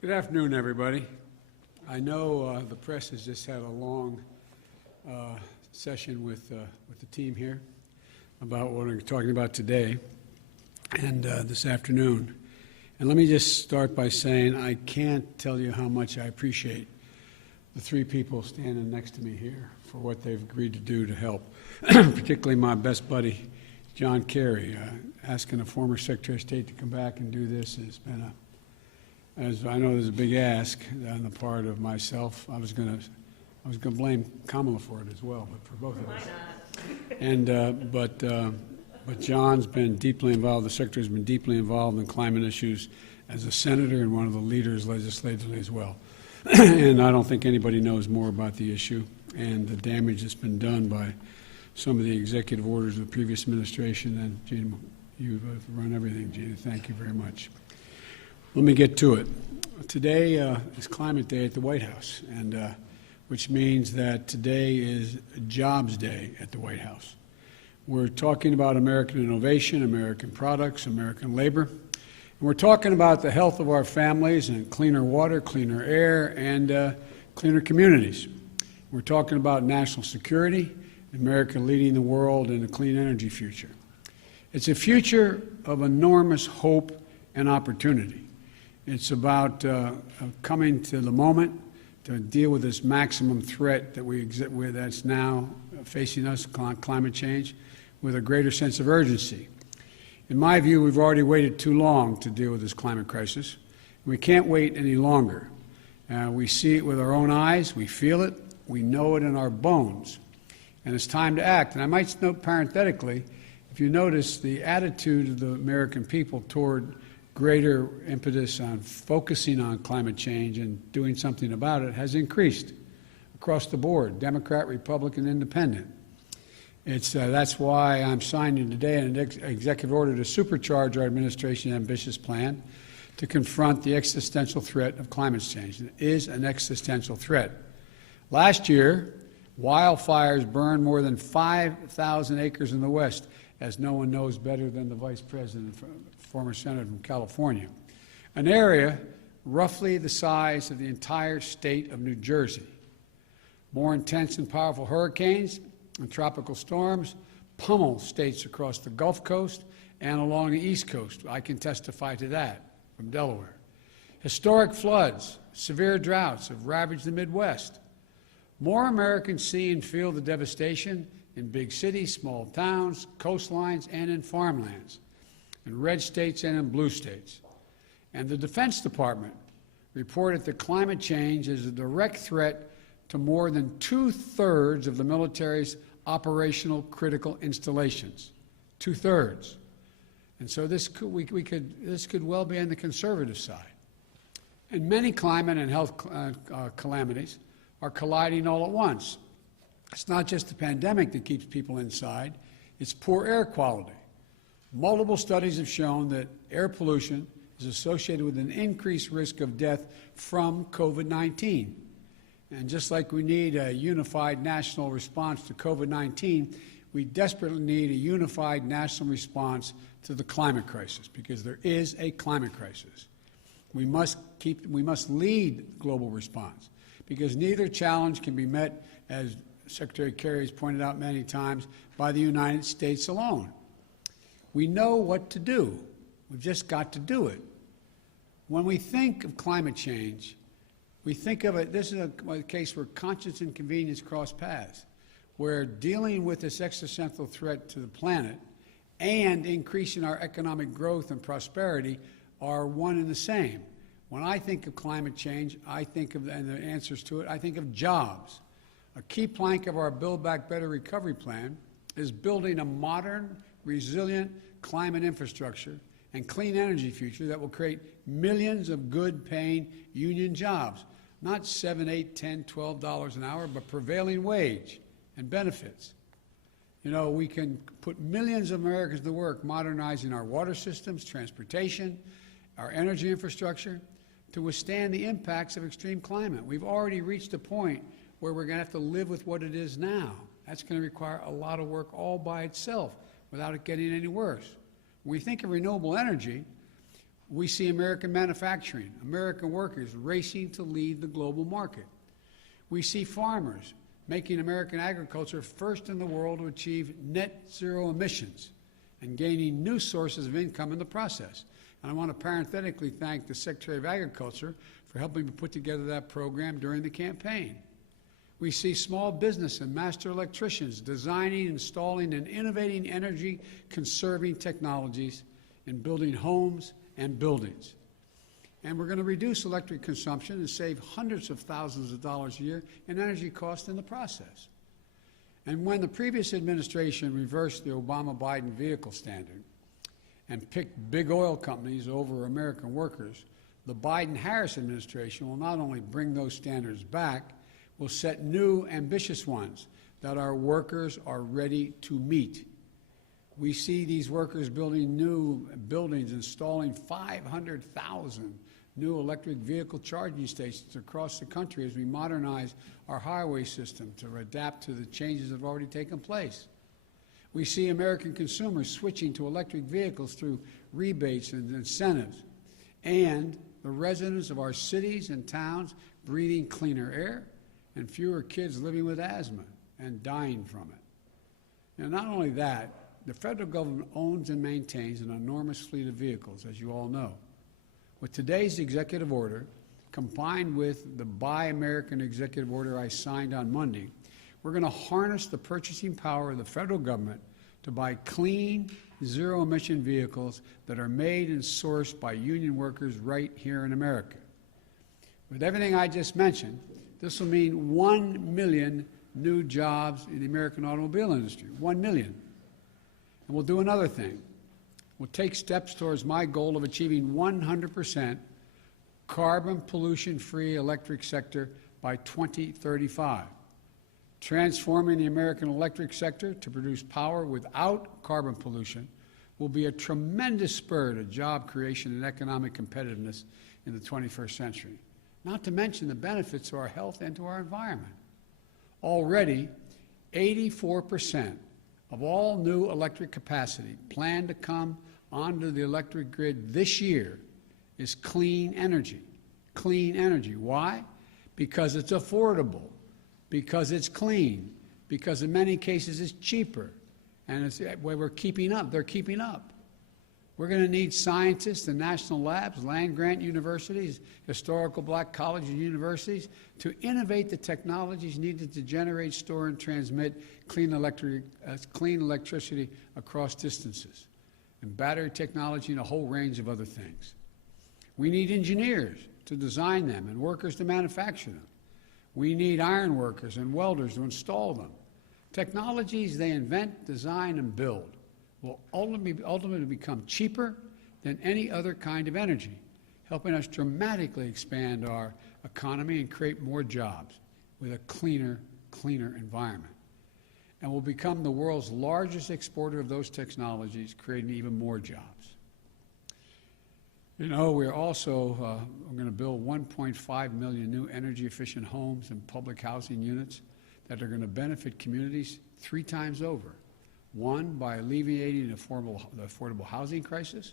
Good afternoon, everybody. I know the press has just had a long session with the team here about what we're talking about today and this afternoon. And let me just start by saying I can't tell you how much I appreciate the three people standing next to me here for what they've agreed to do to help, particularly my best buddy, John Kerry. Asking a former Secretary of State to come back and do this has been as I know there's a big ask on the part of myself. I was going to blame Kamala for it as well, but for both of us. And but John's been deeply involved. The Secretary's been deeply involved in climate issues as a senator and one of the leaders legislatively as well. And I don't think anybody knows more about the issue and the damage that's been done by some of the executive orders of the previous administration. And Gina, you've run everything, Gina. Thank you very much. Let me get to it. Today is Climate Day at the White House, and which means that today is Jobs Day at the White House. We're talking about American innovation, American products, American labor. And we're talking about the health of our families and cleaner water, cleaner air, and cleaner communities. We're talking about national security, America leading the world in a clean energy future. It's a future of enormous hope and opportunity. It's about coming to the moment to deal with this maximum threat that that's now facing us, climate change, with a greater sense of urgency. In my view, we've already waited too long to deal with this climate crisis. We can't wait any longer. We see it with our own eyes, we feel it, we know it in our bones, and it's time to act. And I might note parenthetically, if you notice, the attitude of the American people toward greater impetus on focusing on climate change and doing something about it has increased across the board, Democrat, Republican, Independent. That's why I'm signing today an executive order to supercharge our administration's ambitious plan to confront the existential threat of climate change. It is an existential threat. Last year, wildfires burned more than 5,000 acres in the West, as no one knows better than the Vice President, former Senator from California, an area roughly the size of the entire state of New Jersey. More intense and powerful hurricanes and tropical storms pummel states across the Gulf Coast and along the East Coast. I can testify to that from Delaware. Historic floods, severe droughts have ravaged the Midwest. More Americans see and feel the devastation in big cities, small towns, coastlines, and in farmlands, in red states and in blue states. And the Defense Department reported that climate change is a direct threat to more than 2/3 of the military's operational critical installations. 2/3. And so this could well be on the conservative side. And many climate and health calamities are colliding all at once. It's not just the pandemic that keeps people inside, it's poor air quality. Multiple studies have shown that air pollution is associated with an increased risk of death from COVID-19. And just like we need a unified national response to COVID-19, we desperately need a unified national response to the climate crisis, because there is a climate crisis. We must lead global response, because neither challenge can be met, as Secretary Kerry has pointed out many times, by the United States alone. We know what to do. We've just got to do it. When we think of climate change, we think of it, this is a case where conscience and convenience cross paths, where dealing with this existential threat to the planet and increasing our economic growth and prosperity are one and the same. When I think of climate change, I think of, and the answers to it, I think of jobs. A key plank of our Build Back Better recovery plan is building a modern, resilient climate infrastructure and clean energy future that will create millions of good-paying union jobs, not $7, $8, $10, $12 an hour, but prevailing wage and benefits. You know, we can put millions of Americans to work modernizing our water systems, transportation, our energy infrastructure to withstand the impacts of extreme climate. We've already reached a point where we're going to have to live with what it is now. That's going to require a lot of work all by itself without it getting any worse. When we think of renewable energy, We see American manufacturing, American workers racing to lead the global market. We see farmers making American agriculture first in the world to achieve net zero emissions and gaining new sources of income in the process. And I want to parenthetically thank the Secretary of Agriculture for helping me put together that program during the campaign. We see small business and master electricians designing, installing, and innovating energy-conserving technologies in building homes and buildings. And we're going to reduce electric consumption and save hundreds of thousands of dollars a year in energy costs in the process. And when the previous administration reversed the Obama-Biden vehicle standard and picked big oil companies over American workers, the Biden-Harris administration will not only bring those standards back, will set new, ambitious ones that our workers are ready to meet. We see these workers building new buildings, installing 500,000 new electric vehicle charging stations across the country as we modernize our highway system to adapt to the changes that have already taken place. We see American consumers switching to electric vehicles through rebates and incentives, and the residents of our cities and towns breathing cleaner air, and fewer kids living with asthma and dying from it. And not only that, the federal government owns and maintains an enormous fleet of vehicles, as you all know. With today's executive order, combined with the Buy American executive order I signed on Monday, we're going to harness the purchasing power of the federal government to buy clean, zero-emission vehicles that are made and sourced by union workers right here in America. With everything I just mentioned, this will mean 1 million new jobs in the American automobile industry, 1 million. And we'll do another thing. We'll take steps towards my goal of achieving 100% carbon pollution-free electric sector by 2035, transforming the American electric sector to produce power without carbon pollution will be a tremendous spur to job creation and economic competitiveness in the 21st century, not to mention the benefits to our health and to our environment. Already, 84% of all new electric capacity planned to come onto the electric grid this year is clean energy. Clean energy. Why? Because it's affordable, because it's clean, because in many cases it's cheaper, and it's where we're keeping up. They're keeping up. We're going to need scientists and national labs, land-grant universities, historical black colleges and universities to innovate the technologies needed to generate, store, and transmit clean electricity across distances, and battery technology and a whole range of other things. We need engineers to design them and workers to manufacture them. We need iron workers and welders to install them. Technologies they invent, design, and build will ultimately become cheaper than any other kind of energy, helping us dramatically expand our economy and create more jobs with a cleaner environment. And we'll become the world's largest exporter of those technologies, creating even more jobs. You know, we're also going to build 1.5 million new energy-efficient homes and public housing units that are going to benefit communities 3 times over. 1, by alleviating the affordable housing crisis.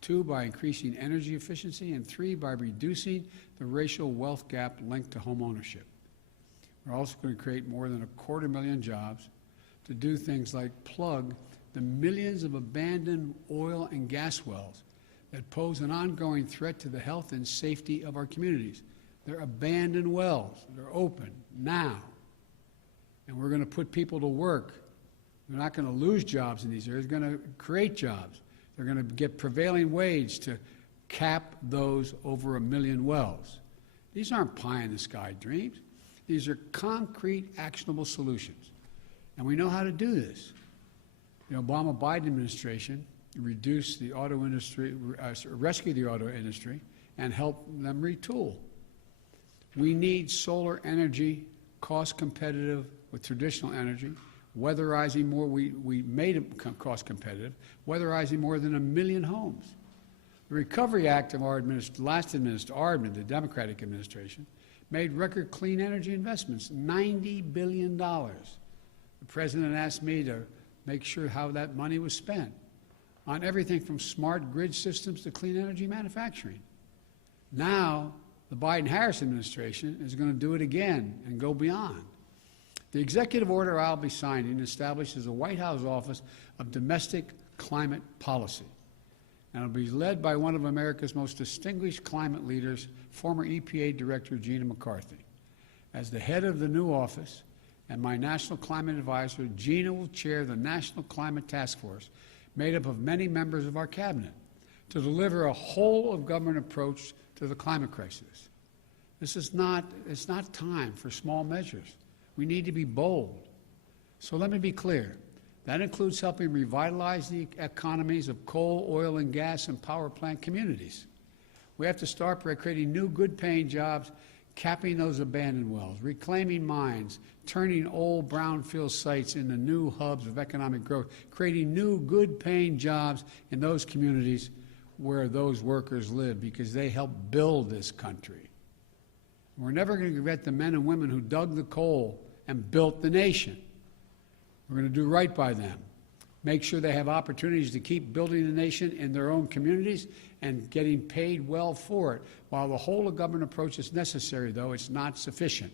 2, by increasing energy efficiency. And 3, by reducing the racial wealth gap linked to home ownership. We're also going to create more than 250,000 jobs to do things like plug the millions of abandoned oil and gas wells that pose an ongoing threat to the health and safety of our communities. They're abandoned wells. They're open now. And we're going to put people to work. They're not going to lose jobs in these areas. They're going to create jobs. They're going to get prevailing wage to cap those over 1 million wells. These aren't pie-in-the-sky dreams. These are concrete, actionable solutions. And we know how to do this. The Obama-Biden administration reduced the auto industry, rescue the auto industry, and help them retool. We need solar energy, cost competitive with traditional energy, weatherizing more, we made it cost competitive, weatherizing more than 1 million homes. The Recovery Act of our last administration, the Democratic administration, made record clean energy investments, $90 billion. The President asked me to make sure how that money was spent. on everything from smart grid systems to clean energy manufacturing. Now, the Biden-Harris administration is going to do it again and go beyond. The executive order I'll be signing establishes a White House Office of Domestic Climate Policy, and it'll be led by one of America's most distinguished climate leaders, former EPA Director Gina McCarthy. As the head of the new office and my National Climate Advisor, Gina will chair the National Climate Task Force, made up of many members of our cabinet, to deliver a whole-of-government approach to the climate crisis. It's not time for small measures. We need to be bold. So let me be clear. That includes helping revitalize the economies of coal, oil, and gas and power plant communities. We have to start by creating new good-paying jobs, capping those abandoned wells, reclaiming mines, turning old brownfield sites into new hubs of economic growth, creating new good-paying jobs in those communities where those workers live, because they help build this country. We're never going to forget the men and women who dug the coal and built the nation. We're going to do right by them, make sure they have opportunities to keep building the nation in their own communities and getting paid well for it. While the whole-of-government approach is necessary, though, it's not sufficient.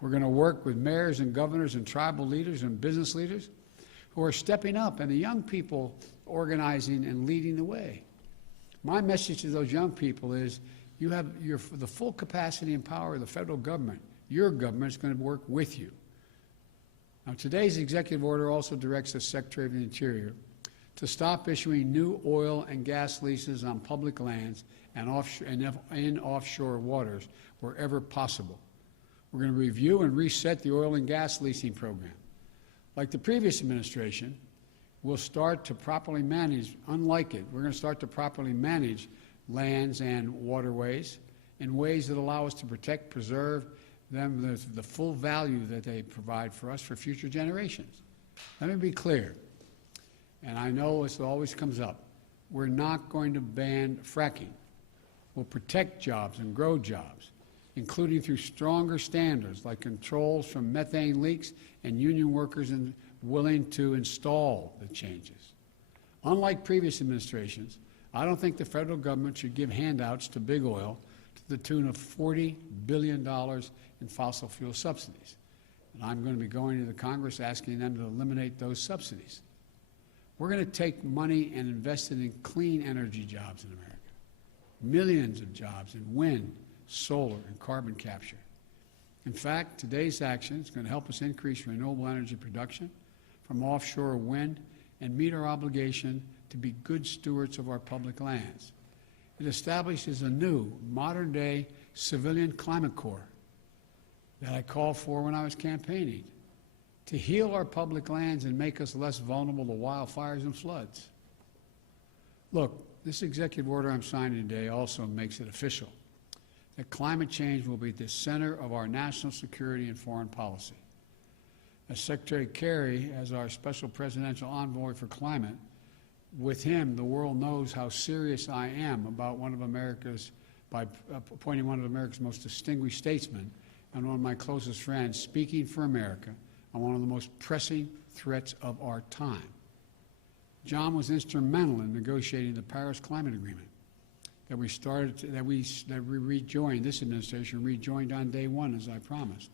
We're going to work with mayors and governors and tribal leaders and business leaders who are stepping up, and the young people organizing and leading the way. My message to those young people is you have the full capacity and power of the federal government. Your government is going to work with you. Now, today's executive order also directs the Secretary of the Interior to stop issuing new oil and gas leases on public lands and in offshore waters wherever possible. We're going to review and reset the oil and gas leasing program. Like the previous administration, we'll start to properly manage, unlike it, we're going to start to properly manage lands and waterways in ways that allow us to protect, preserve them, the full value that they provide for us for future generations. Let me be clear, and I know this always comes up, we're not going to ban fracking. We'll protect jobs and grow jobs, including through stronger standards like controls from methane leaks and union workers willing to install the changes. Unlike previous administrations, I don't think the federal government should give handouts to big oil to the tune of $40 billion in fossil fuel subsidies. And I'm going to be going to the Congress asking them to eliminate those subsidies. We're going to take money and invest it in clean energy jobs in America. Millions of jobs in wind, solar, and carbon capture. In fact, today's action is going to help us increase renewable energy production from offshore wind and meet our obligation to be good stewards of our public lands. It establishes a new, modern-day civilian climate corps that I called for when I was campaigning to heal our public lands and make us less vulnerable to wildfires and floods. Look, this executive order I'm signing today also makes it official that climate change will be at the center of our national security and foreign policy. As Secretary Kerry, as our special presidential envoy for climate, with him, the world knows how serious I am about by appointing one of America's most distinguished statesmen and one of my closest friends speaking for America on one of the most pressing threats of our time. John was instrumental in negotiating the Paris Climate Agreement that we rejoined, this administration rejoined on day one, as I promised.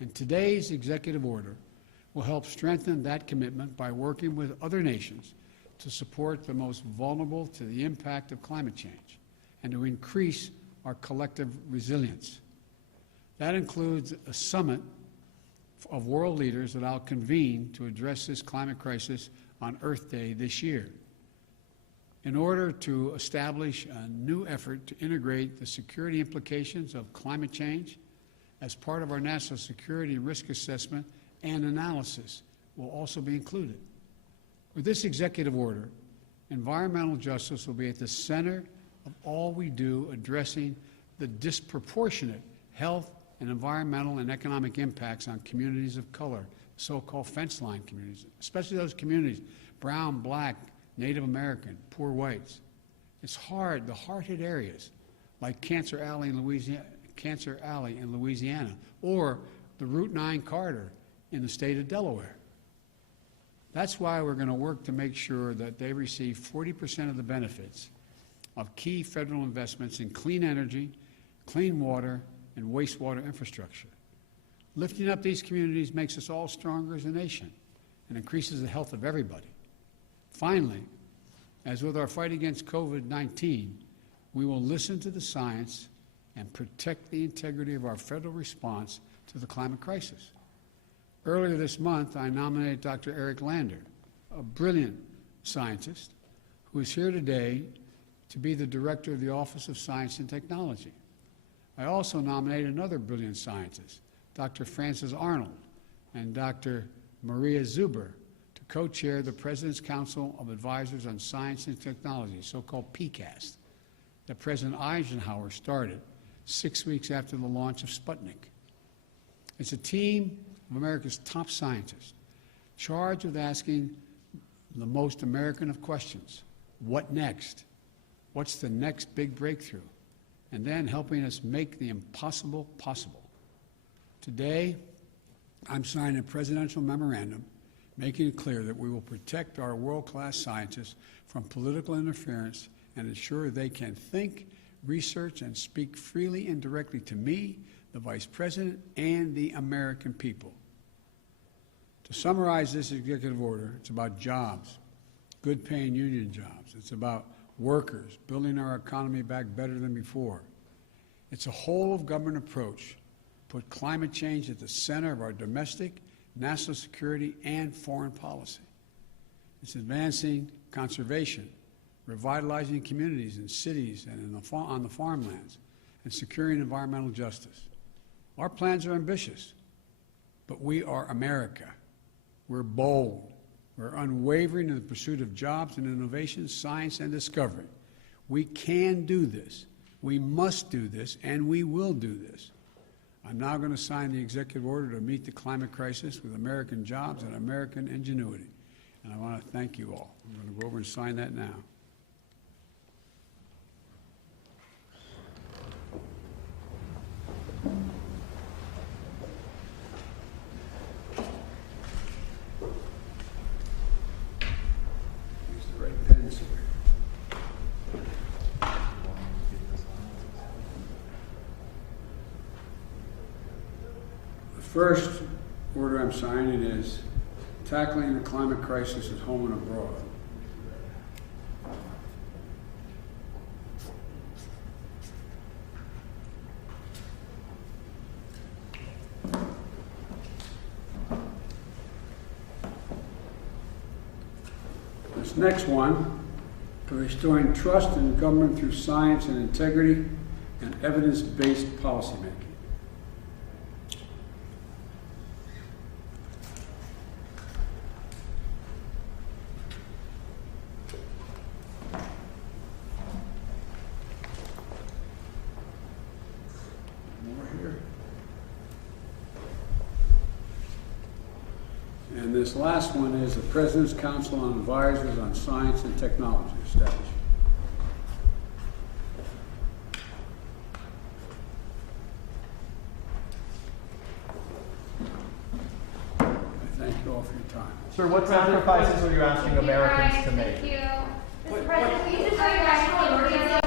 And today's executive order will help strengthen that commitment by working with other nations to support the most vulnerable to the impact of climate change and to increase our collective resilience. That includes a summit of world leaders that I'll convene to address this climate crisis on Earth Day this year, in order to establish a new effort to integrate the security implications of climate change as part of our national security risk assessment and analysis will also be included. With this executive order, environmental justice will be at the center of all we do, addressing the disproportionate health and environmental and economic impacts on communities of color, so-called fence line communities, especially those communities, brown, black, Native American, poor whites. It's hard, the hard-hit areas like Cancer Alley in Louisiana, or the Route 9 corridor in the state of Delaware. That's why we're going to work to make sure that they receive 40% of the benefits of key federal investments in clean energy, clean water, and wastewater infrastructure. Lifting up these communities makes us all stronger as a nation and increases the health of everybody. Finally, as with our fight against COVID-19, we will listen to the science and protect the integrity of our federal response to the climate crisis. Earlier this month, I nominated Dr. Eric Lander, a brilliant scientist who is here today to be the director of the Office of Science and Technology. I also nominated another brilliant scientist, Dr. Frances Arnold and Dr. Maria Zuber, to co-chair the President's Council of Advisors on Science and Technology, so-called PCAST, that President Eisenhower started 6 weeks after the launch of Sputnik. It's a team of America's top scientists charged with asking the most American of questions: what next? What's the next big breakthrough? And then helping us make the impossible possible. Today, I'm signing a presidential memorandum making it clear that we will protect our world-class scientists from political interference and ensure they can think, research, and speak freely and directly to me, the Vice President, and the American people. To summarize this executive order, it's about jobs, good-paying union jobs. It's about workers, building our economy back better than before. It's a whole-of-government approach. Put climate change at the center of our domestic, national security, and foreign policy. It's advancing conservation, revitalizing communities in cities and on the farmlands, and securing environmental justice. Our plans are ambitious, but we are America. We're bold. We're unwavering in the pursuit of jobs and innovation, science and discovery. We can do this. We must do this, and we will do this. I'm now going to sign the executive order to meet the climate crisis with American jobs and American ingenuity. And I want to thank you all. I'm going to go over and sign that now. Use the right pens here. The first order I'm signing is tackling the climate crisis at home and abroad. This next one, for restoring trust in government through science and integrity and evidence-based policymaking. And this last one is the President's Council on Advisors on Science and Technology established. I thank you all for your time. Sir, what sacrifices are you asking Americans to make? Thank you. Mr. President, will you just